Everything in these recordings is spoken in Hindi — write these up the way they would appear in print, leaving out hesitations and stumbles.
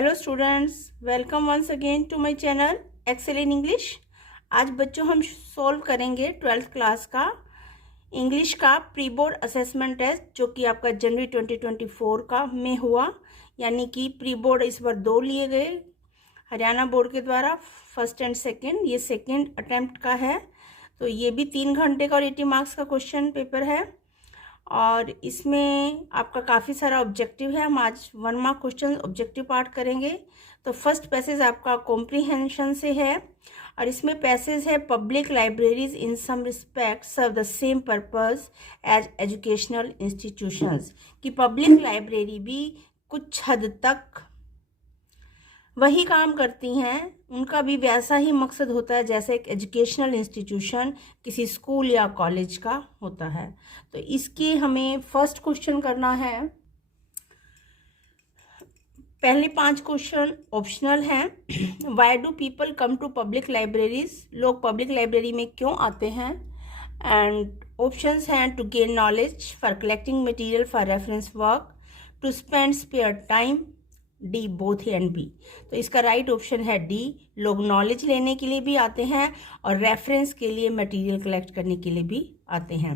Hello students, welcome once again to my channel Excel in English. आज बच्चों हम सॉल्व करेंगे 12th क्लास का इंग्लिश का प्री बोर्ड असेसमेंट टेस्ट जो कि आपका जनवरी 2024 का में हुआ। यानी कि प्री बोर्ड इस बार 2 लिए गए हरियाणा बोर्ड के द्वारा, फर्स्ट एंड सेकंड। ये सेकंड अटेम्प्ट का है, तो ये भी 3 घंटे का और 80 मार्क्स का क्वेश्चन पेपर है। और इसमें आपका काफ़ी सारा ऑब्जेक्टिव है। हम आज 1 मार्क क्वेश्चन ऑब्जेक्टिव पार्ट करेंगे। तो फर्स्ट पैसेज आपका कॉम्प्रीहेंशन से है और इसमें पैसेज है public libraries in some respect serve the same purpose as educational institutions, कि पब्लिक लाइब्रेरी भी कुछ हद तक वही काम करती हैं, उनका भी वैसा ही मकसद होता है जैसे एक एजुकेशनल इंस्टीट्यूशन किसी स्कूल या कॉलेज का होता है। तो इसके हमें फर्स्ट क्वेश्चन करना है। पहले 5 क्वेश्चन ऑप्शनल हैं। Why do people come to public libraries, लोग पब्लिक लाइब्रेरी में क्यों आते हैं। एंड ऑप्शंस हैं to gain knowledge, for collecting material for reference work, to spend spare time, D both A and B. तो इसका राइट ऑप्शन है डी, लोग नॉलेज लेने के लिए भी आते हैं और रेफरेंस के लिए मटेरियल कलेक्ट करने के लिए भी आते हैं।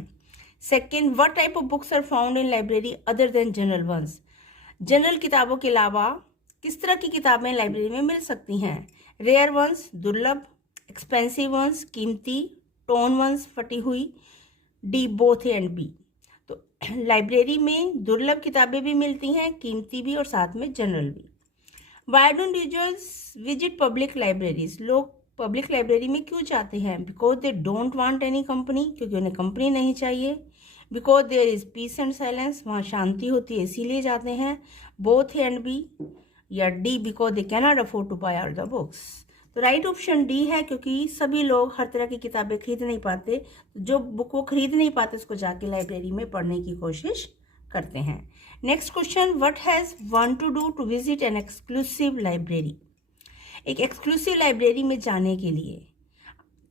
Second, what type of books are found in library other than general ones, general किताबों के अलावा किस तरह की किताबें लाइब्रेरी में मिल सकती हैं। रेयर वंस, दुर्लभ, एक्सपेंसिव वंस, कीमती, टोन वंस, फटी हुई, D both A and B. तो लाइब्रेरी में दुर्लभ किताबें भी मिलती हैं, कीमती भी और साथ में जनरल भी। Why don't individuals visit public libraries, लोग पब्लिक लाइब्रेरी में क्यों जाते हैं। Because they don't want any company, क्योंकि उन्हें कंपनी नहीं चाहिए। Because there is peace and silence, वहाँ शांति होती है इसीलिए जाते हैं। बोथ एंड बी या D, because they cannot afford to buy all the books. तो राइट ऑप्शन डी है, क्योंकि सभी लोग हर तरह की किताबें खरीद नहीं पाते, जो बुक वो खरीद नहीं पाते उसको जाके लाइब्रेरी में पढ़ने की कोशिश करते हैं। Next question, what has one to do to visit an exclusive library, एक एक्सक्लूसिव लाइब्रेरी में जाने के लिए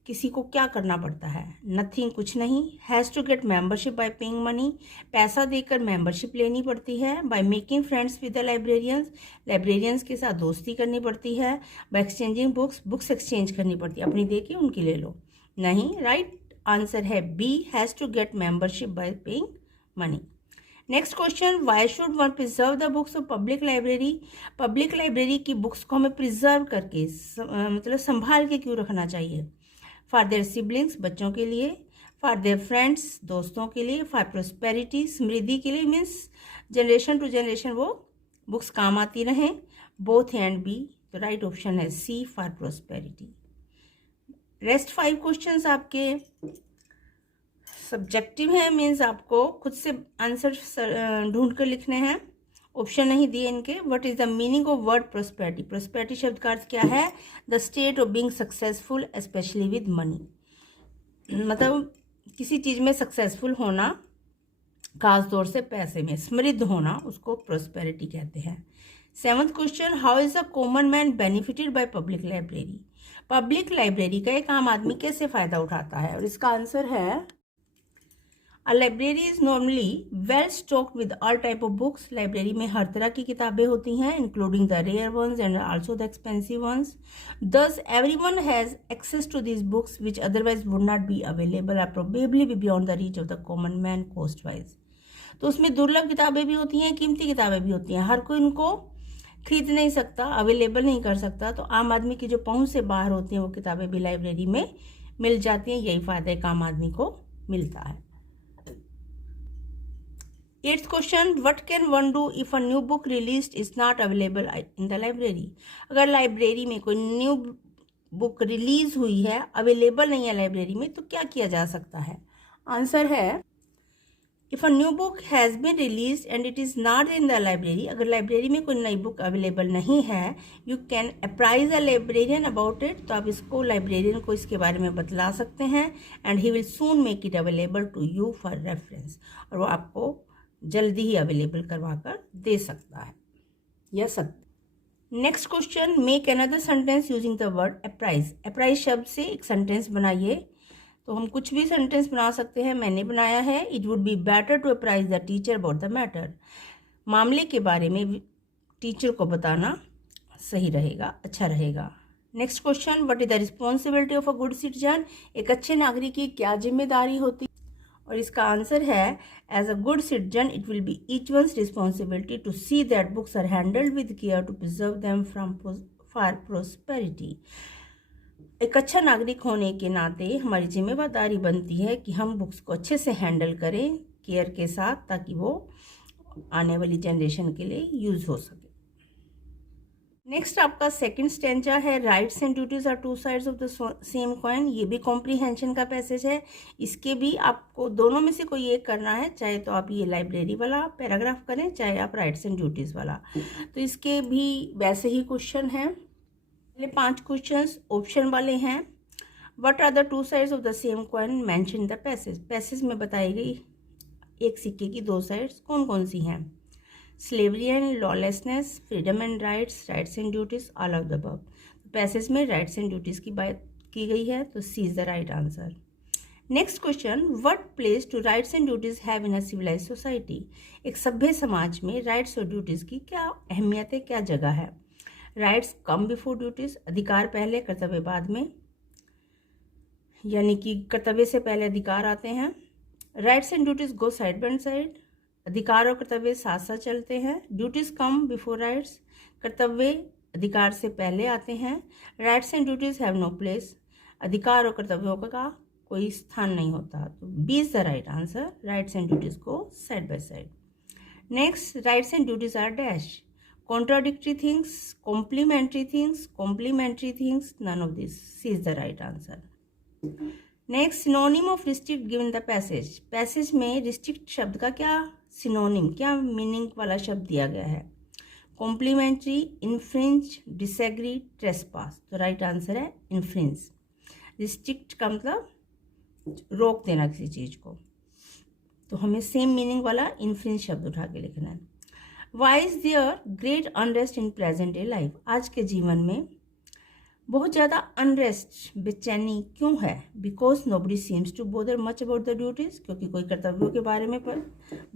किसी को क्या करना पड़ता है। नथिंग, कुछ नहीं। Has to get membership by paying money, पैसा देकर मेंबरशिप लेनी पड़ती है। By making friends with the librarians, librarians के साथ दोस्ती करनी पड़ती है। बाय एक्सचेंजिंग बुक्स, बुक्स एक्सचेंज करनी पड़ती है, अपनी दे के उनकी ले लो। नहीं, राइट आंसर है B, has to get membership by paying money. Next question, why should one preserve the books of public library, public library की बुक्स को हमें प्रिजर्व करके मतलब संभाल के क्यों रखना चाहिए। फॉर देयर सिबलिंग्स, बच्चों के लिए। फॉर देयर फ्रेंड्स, दोस्तों के लिए। फॉर प्रोस्पेरिटी, समृद्धि के लिए, मीन्स जनरेशन टू जनरेशन वो बुक्स काम आती रहें। बोथ एंड बी, तो राइट ऑप्शन है सी, फॉर प्रोस्पेरिटी। रेस्ट 5 क्वेश्चंस आपके सब्जेक्टिव हैं, मीन्स आपको खुद से आंसर ढूंढ कर लिखने हैं, ऑप्शन नहीं दिए इनके। What is the meaning of word prosperity, prosperity शब्द का अर्थ क्या है। The state of being successful specially with money, मतलब किसी चीज़ में सक्सेसफुल होना, खास तौर से पैसे में समृद्ध होना, उसको प्रोस्पेरिटी कहते हैं। 7th question, how is a common man benefited by public library, public library का एक आम आदमी कैसे फ़ायदा उठाता है। और इसका आंसर है A library is normally well stocked with all type of books. Library में हर तरह की किताबें होती हैं, including the rare ones and also the expensive ones. Thus, everyone has access to these books which otherwise would not be available or probably be beyond the reach of the common man cost-wise. तो उसमें दुर्लभ किताबें भी होती हैं, कीमती किताबें भी होती हैं, हर कोई उनको खरीद नहीं सकता, अवेलेबल नहीं कर सकता। तो आम आदमी की जो पहुंच से बाहर होती हैं वो किताबें भी लाइब्रेरी में मिल जाती हैं, यही फ़ायदा एक आम आदमी को मिलता है। 8th question, what can one do if a new book released is not available in the library, अगर लाइब्रेरी में कोई न्यू बुक रिलीज हुई है, अवेलेबल नहीं है लाइब्रेरी में, तो क्या किया जा सकता है। आंसर है, if a new book has been release and it is not in the library, अगर लाइब्रेरी में कोई नई बुक अवेलेबल नहीं है, you can apprise a librarian about it, तो आप इसको लाइब्रेरियन को इसके बारे में बतला सकते हैं। And he will soon make it available to you for reference, और वो आपको जल्दी ही अवेलेबल करवा कर दे सकता है या सकता। Next question, make another sentence using the word apprise, apprise शब्द से एक सेंटेंस बनाइए। तो हम कुछ भी सेंटेंस बना सकते हैं, मैंने बनाया है, it would be better to apprise the teacher about the matter, मामले के बारे में टीचर को बताना सही रहेगा, अच्छा रहेगा। Next question, what is the responsibility of a good citizen? एक अच्छे नागरिक की क्या जिम्मेदारी होती है? और इसका आंसर है, as a good citizen it will be each one's responsibility to see that books are handled with care to preserve them from for prosperity. एक अच्छा नागरिक होने के नाते हमारी जिम्मेदारी बनती है कि हम बुक्स को अच्छे से हैंडल करें, केयर के साथ, ताकि वो आने वाली जनरेशन के लिए यूज हो सके। नेक्स्ट आपका सेकंड स्टेंजा है, rights and duties are two sides of the same coin. ये भी कॉम्प्रीहेंशन का पैसेज है। इसके भी आपको दोनों में से कोई एक करना है, चाहे तो आप ये लाइब्रेरी वाला पैराग्राफ करें, चाहे आप राइट्स एंड ड्यूटीज वाला। तो इसके भी वैसे ही क्वेश्चन हैं। पहले 5 क्वेश्चंस ऑप्शन वाले हैं। What are the two sides of the same coin mention in the passage? Passage में बताई गई एक सिक्के की 2 साइड्स कौन कौन सी हैं? Slavery and lawlessness, freedom and rights, rights and duties, all of the above. Passage में राइट्स एंड ड्यूटीज की बात की गई है, तो C is the right answer. Next question, what place to rights and duties have in a civilised society? एक सभ्य समाज में राइट्स और ड्यूटीज की क्या अहमियत है, क्या जगह है? राइट्स कम बिफोर ड्यूटीज, अधिकार पहले कर्तव्य बाद में, यानी कि कर्तव्य से पहले अधिकार आते हैं। Rights and duties go side by side, अधिकार और कर्तव्य साथ साथ चलते हैं। ड्यूटीज कम बिफोर राइट्स, कर्तव्य अधिकार से पहले आते हैं। Rights and duties have no place, अधिकार और कर्तव्यों का कोई स्थान नहीं होता। तो B is the right answer, rights and duties को side by side. Next, rights and duties are dash, contradictory things, complementary things, complementary things, none of this, C is the right answer. Next, synonym of restrict given the passage. Passage में रिस्ट्रिक्ट शब्द का क्या सिनोनिम, क्या मीनिंग वाला शब्द दिया गया है? Complementary, infringe, disagree, trespass. तो राइट आंसर है इन्फ्रिंज। रिस्ट्रिक्ट का मतलब रोक देना किसी चीज को, तो हमें सेम मीनिंग वाला इन्फ्रिंज शब्द उठा के लिखना है। Why is there great unrest in present day life? आज के जीवन में बहुत ज़्यादा अनरेस्ट, बेचैनी क्यों है? Because nobody seems to bother much about the duties, क्योंकि कोई कर्तव्यों के बारे में पर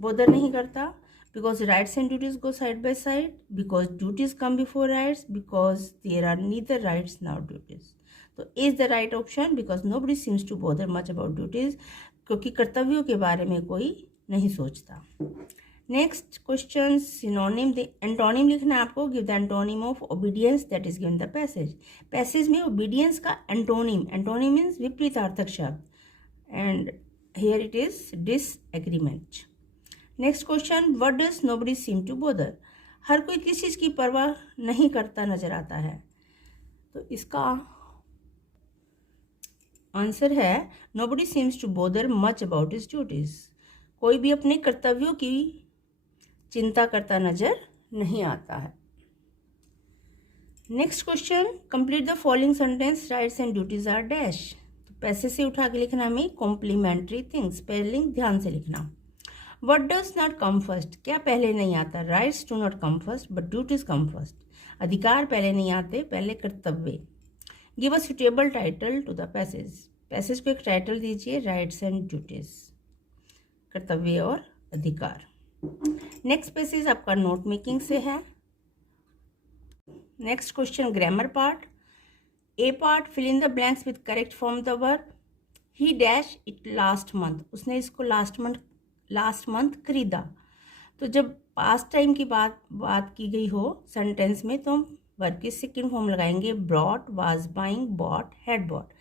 बोदर नहीं करता। Because rights and duties go side by side, because duties come before rights, because there are neither rights nor duties. तो is the right option, because nobody seems to bother much about duties, क्योंकि कर्तव्यों के बारे में कोई नहीं सोचता। नेक्स्ट क्वेश्चन, सिनोनिम, एंटोनिम लिखना है आपको। Give the antonym of obedience that is given the passage. Passage में ओबीडियंस का एंटोनिम, एंटोनिम मीन्स विपरीतार्थक शब्द, and here it is disagreement. Next question, what does nobody seem to bother? हर कोई किस चीज़ की परवाह नहीं करता नजर आता है, तो इसका आंसर है nobody seems to bother much about his duties. कोई भी अपने कर्तव्यों की चिंता करता नजर नहीं आता है। Next question, complete the following sentence, rights and duties are dash. तो पैसे से उठा के लिखना हमें कॉम्प्लीमेंट्री थिंग्स, स्पेलिंग ध्यान से लिखना। What does not come first? क्या पहले नहीं आता? Rights do not come first but duties come first. अधिकार पहले नहीं आते, पहले कर्तव्य। Give a suitable title to the passage. Passage को एक टाइटल दीजिए, राइट्स एंड ड्यूटीज, कर्तव्य और अधिकार। नेक्स्ट पैसेज आपका नोट मेकिंग से है। Next question, grammar part. A part, fill in the blanks with correct form the verb. He dash it last month, उसने इसको लास्ट मंथ खरीदा। तो जब पास्ट टाइम की बात की गई हो सेंटेंस में, तो हम वर्ब की सेकेंड फॉर्म लगाएंगे, brought, was buying, bought, had bought.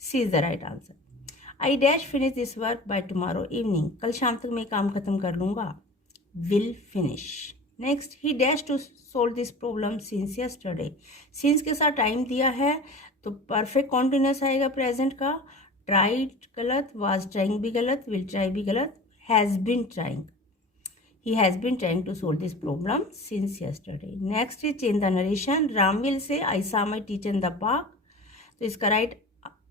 C is the right answer. I dash finish this work by tomorrow evening, कल शाम तक मैं काम खत्म कर लूँगा। Will finish. Next, he dash to solve this problem since yesterday. Since के साथ टाइम दिया है तो परफेक्ट कॉन्टिन्यूस आएगा प्रेजेंट का। ट्राइड गलत, वाज ट्राइंग भी गलत, विल ट्राई भी गलत, has been trying. He has been trying to solve this problem since yesterday. Next is change the narration. Ram will say I saw my teacher in the park, तो इसका राइट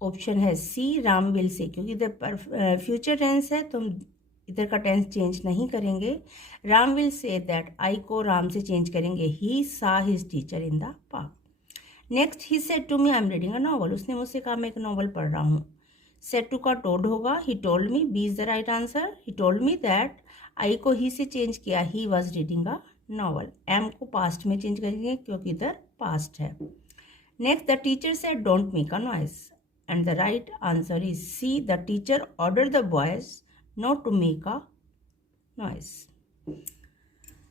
ऑप्शन है सी, राम विल से, क्योंकि इधर फ्यूचर टेंस है तो हम इधर का टेंस चेंज नहीं करेंगे। Ram will say that, I को राम से चेंज करेंगे, he saw his teacher in the park. Next, he said to me I am reading a novel, उसने मुझसे कहा मैं एक नॉवल पढ़ रहा हूँ। सेड टू का टोल्ड होगा, he told me, B is the right answer. He told me that, I को ही से चेंज किया, he was reading a novel, am को पास्ट में चेंज करेंगे क्योंकि इधर पास्ट है। Next, the teacher said don't make a noise and the right answer is C, the teacher order the boys not to make a noise.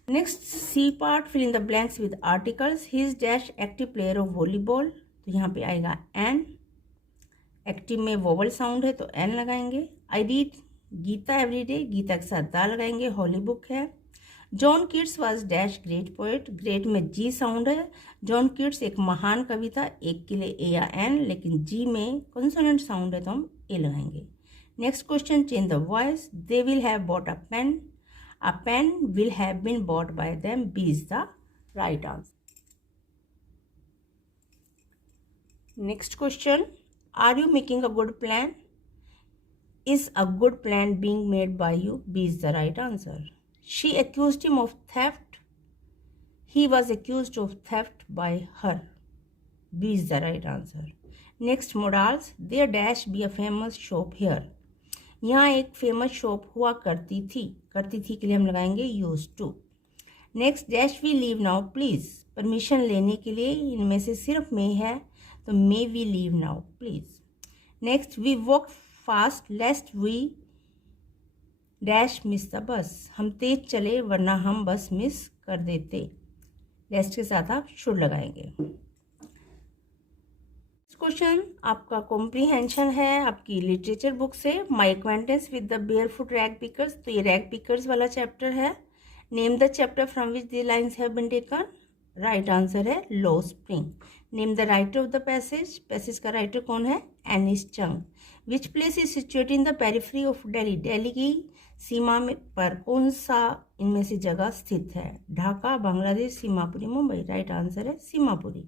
Next, C part, fill in the blanks with articles. He is dash active player of volleyball, तो यहाँ पे आएगा एन। एक्टिव में वोवल साउंड है तो एन लगाएंगे। I read Gita everyday, Gita के साथ दा लगाएंगे, हॉली बुक है। John Keats was dash great poet, great में जी साउंड है। जॉन कीट्स एक महान कविता, एक के लिए ए या एन, लेकिन जी में कॉन्सोनेंट साउंड है तो हम ए लगाएंगे। Next question, change the voice. They will have bought a pen, a pen will have been bought by them, B is the right answer. Next question, are you making a good plan? Is a good plan being made by you? B is the right answer. She accused him of theft, he was accused of theft by her, B is the right answer. Next, modals, there dash be a famous shop here, यहाँ एक फेमस शॉप हुआ करती थी, करती थी के लिए हम लगाएंगे use to. Next, dash we leave now please, permission लेने के लिए इनमें से सिर्फ मे है तो may we leave now please. Next, we walk fast lest we dash miss the bus, हम तेज चले वरना हम बस मिस कर देते, लेस्ट के साथ आप शुड लगाएंगे। क्वेश्चन आपका कॉम्प्रीहेंशन है आपकी लिटरेचर बुक से, my acquaintance with the barefoot rag pickers, तो ये रैग पिकर्स वाला चैप्टर है। Name the chapter from which the lines have been taken, right answer है लो spring. Name the writer of the passage, passage का राइटर कौन है, Anees Jung. Which place is situated in the periphery of Delhi, Delhi की सीमा में पर कौन सा इनमें से जगह स्थित है, ढाका, बांग्लादेश, सीमापुरी, मुंबई, राइट आंसर है Seemapuri.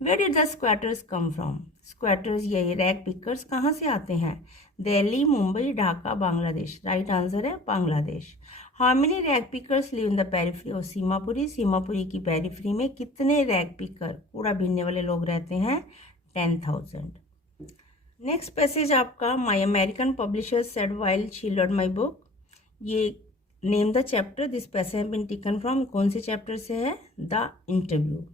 Where did the squatters come from? Squatters ये रैग पिकर्स कहाँ से आते हैं, दिल्ली, मुंबई, ढाका, बांग्लादेश, राइट आंसर है Bangladesh. How many rag pickers live in the periphery of Seemapuri, Seemapuri की पेरिफेरी में कितने रैग पिकर कूड़ा बीनने वाले लोग रहते हैं, 10,000। नेक्स्ट पैसेज आपका, my American publisher said while she learn my book, ये name the chapter this passage have been taken from, कौन से चैप्टर से है, the interview.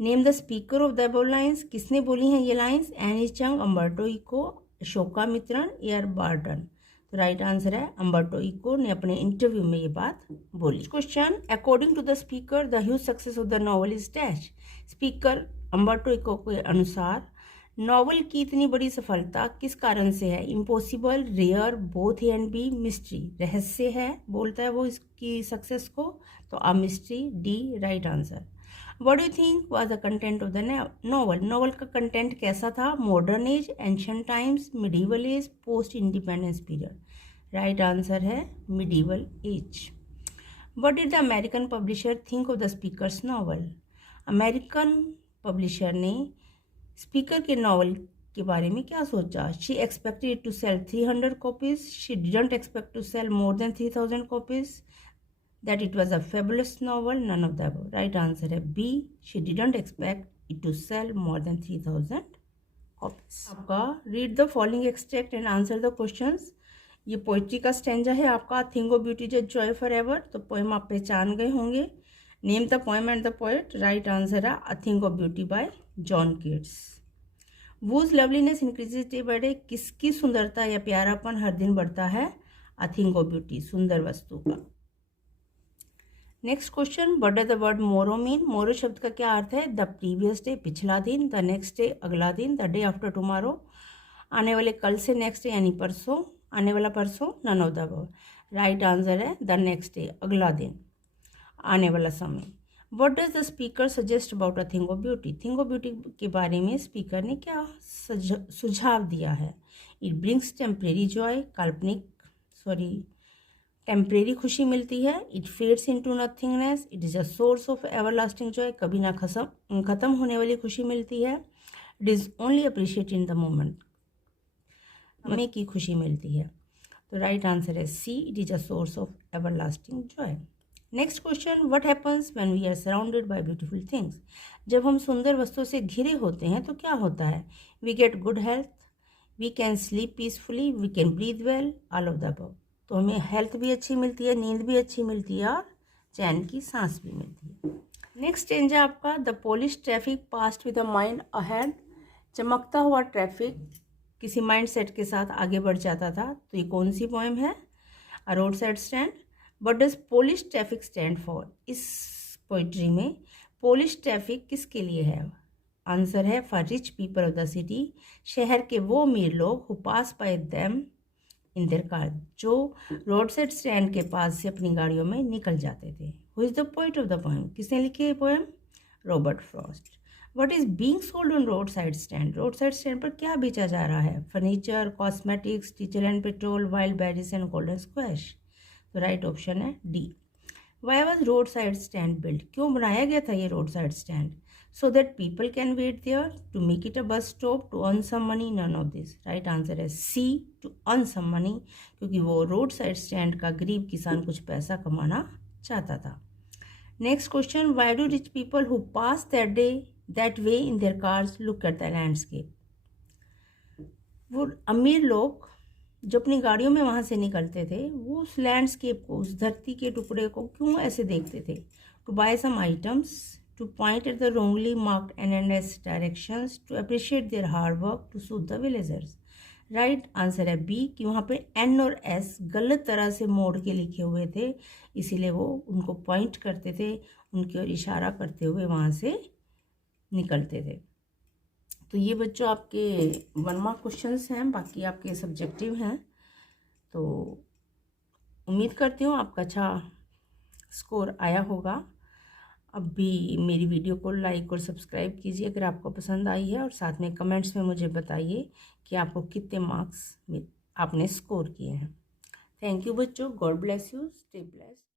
Name the speaker of the above lines, किसने बोली हैं ये lines, Anees Jung, Umberto Eco, Asokamitran, Ayer Barton, तो राइट आंसर है अम्बर्टो इको ने अपने इंटरव्यू में ये बात बोली। Question, according to the speaker the huge success of the novel is dash, speaker Umberto Eco के अनुसार नॉवल की इतनी बड़ी सफलता किस कारण से है, impossible, rare, both A and B, mystery, रहस्य है बोलता है वो इसकी सक्सेस को, तो a mystery, D right answer. What do you think was the content of the novel? Novel का कंटेंट कैसा था, modern age, ancient times, medieval age, post independence period, right answer है medieval age. What did the American publisher think of the speaker's novel? American publisher ने स्पीकर के नॉवल के बारे में क्या सोचा, She expected to sell 300 copies, she didn't expect to sell more than 3,000 copies, that it was a fabulous novel, none of the above, right answer है B, she didn't expect it to sell more than 3,000 copies। आपका read the following extract and answer the questions, ये पोइट्री का स्टेंजा है आपका, थिंग ऑफ ब्यूटी जो जॉय फॉर एवर, तो पोएम आप पहचान गए होंगे। Name the poem and the poet, right answer है a thing of beauty by John Keats. Whose loveliness increases day by day, किसकी सुंदरता या प्यारापन हर दिन बढ़ता है, अ थिंग ऑफ ब्यूटी, सुंदर वस्तु का। Next question, what does the word मोरो मीन, मोरो शब्द का क्या अर्थ है, द प्रीवियस डे, पिछला दिन, द नेक्स्ट डे, अगला दिन, द डे आफ्टर टुमारो, आने वाले कल से नेक्स्ट डे यानी परसों, आने वाला परसों, none of the above, right answer है द नेक्स्ट डे, अगला दिन, आने वाला समय। What does the speaker suggest about a thing of beauty, thing of beauty के बारे में स्पीकर ने क्या सुझाव दिया है, इट ब्रिंग्स टेम्परेरी जॉय, काल्पनिक टेम्परेरी खुशी मिलती है, it fades into nothingness, it is a source of everlasting joy, कभी ना खत्म होने वाली खुशी मिलती है, it is only appreciate in the moment, हमें की खुशी मिलती है, तो राइट आंसर है C, it is a source of everlasting joy. Next question, what happens when we are surrounded by beautiful things, जब हम सुंदर वस्तुओं से घिरे होते हैं तो क्या होता है, we get good health, we can sleep peacefully, we can breathe well, all of the above, तो हमें हेल्थ भी अच्छी मिलती है, नींद भी अच्छी मिलती है और चैन की सांस भी मिलती है। नेक्स्ट स्टेंजा आपका, the Polish traffic past with a mind ahead. चमकता हुआ ट्रैफिक किसी माइंड सेट के साथ आगे बढ़ जाता था। तो ये कौन सी पोएम है? A road side stand. What does polish traffic stand for? इस पोइट्री में पोलिश ट्रैफिक किसके लिए है? आंसर है for rich people of the city. शहर के वो अमीर लोग who pass by them in their car, जो रोड साइड स्टैंड के पास से अपनी गाड़ियों में निकल जाते थे। Who is the poet of the poem? किसने लिखी है poem? Robert Frost. What is being sold on road side stand? Road side stand पर क्या बेचा जा रहा है? Furniture, cosmetics, diesel and petrol, wild berries and golden squash. तो राइट ऑप्शन है D. Why was road side stand build? क्यों बनाया गया था ये road side stand? So that people can wait there, to make it a bus stop, to earn some money? None of this. Right answer है C, to earn some money, क्योंकि वो रोड साइड स्टैंड का गरीब किसान कुछ पैसा कमाना चाहता था। Next question, why do rich people who pass that way in their cars look at the landscape? वो अमीर लोग जो अपनी गाड़ियों में वहाँ से निकलते थे, वो उस लैंडस्केप को, उस धरती के टुकड़े को क्यों ऐसे देखते थे? To buy some items, to point at the wrongly marked N&S directions, to appreciate their hard work, to suit the villagers. Right answer है बी, कि वहाँ पे N और S गलत तरह से मोड़ के लिखे हुए थे, इसीलिए वो उनको पॉइंट करते थे, उनकी ओर इशारा करते हुए वहाँ से निकलते थे। तो ये बच्चों आपके 1 मार्क क्वेश्चंस हैं, बाकी आपके सब्जेक्टिव हैं। तो उम्मीद करती हूँ आपका अच्छा स्कोर आया होगा। अब भी मेरी वीडियो को लाइक और सब्सक्राइब कीजिए अगर आपको पसंद आई है, और साथ में कमेंट्स में मुझे बताइए कि आपको कितने मार्क्स आपने स्कोर किए हैं। थैंक यू बच्चों, God bless you, stay blessed.